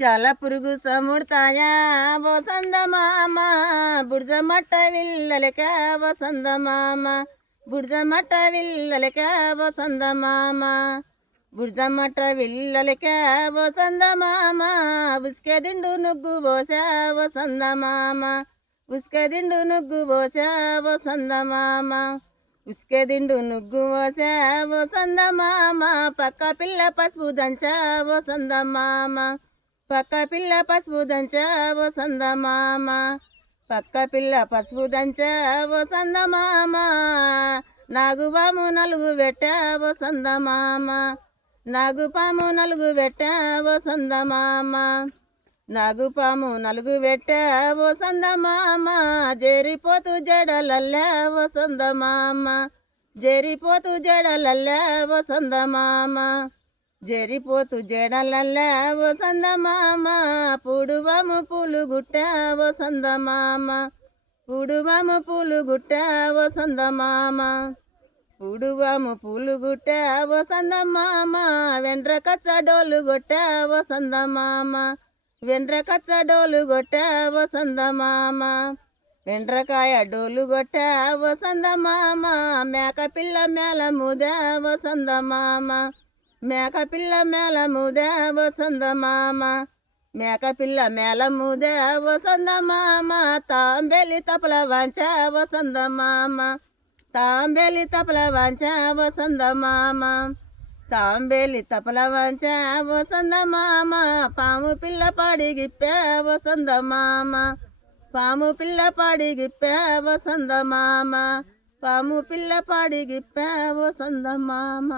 చాలా పురుగు సముడతాయా వసంత మామ బుడ్జమట్ట విల్లలక వసంత మామ బుడ్జమట్ట విల్లలక వసంత మామ బుడ్జమట్ట విల్లలక వసంత మామ ఉసుక దిండు నుగ్గు పోసా వసంత మామ ఉసుక దిండు నుగ్గు పోసా వసంత మామ ఉసుక దిండు నుగ్గు పోసా వసంత మామ పక్క పిల్ల పసుపు దంచా వసంత మామ పక్క పిల్ల పసుపు దంచ వసంత మామ పక్క పిల్ల పసుపు దంచ వసంత మామ నాగుపాము నలుగు పెట్ట వసంత మామ నాగుపాము నలుగు పెట్ట వసంత మామ నాగుపాము నలుగు పెట్ట వసంత మామ జేరిపోతూ జడలల్ల వసంత మామ జేరిపోతూ జడలల్ల వసంత మామ జరిపోతు జడలల్ల వసంత మామ పుడువము పూలు గుట్ట వసంత మామ పుడువము పూలు గుట్ట వసంత మామ పుడువము పూలు గుట్ట వసంత మామ వెండ్ర కచ్చ డోలు గొట్ట వసంత మామ వెండ్ర కచ్చ డోలు గొట్ట వసంత మామ వెండ్రకాయ డోలు గొట్ట వసంత మామ మేక పిల్ల మేల ముద వసంత మామ మేక పిల్ల మేల ముద వసంత మామ మేక పిల్ల మేల ముద వసంత మామ తాంబేలి తపల వాంచ వసంత మామ తాంబేలి తపల వాంచ వసంత మామ తాంబేలి తపల వాంచ వసంత మామ పాము పిల్ల పాడిగిప్పే వసంత మామ పాము పిల్ల పాడిగిప్పే వసంత మామ పాము పిల్ల పాడిగిప్పే వసంత మామ.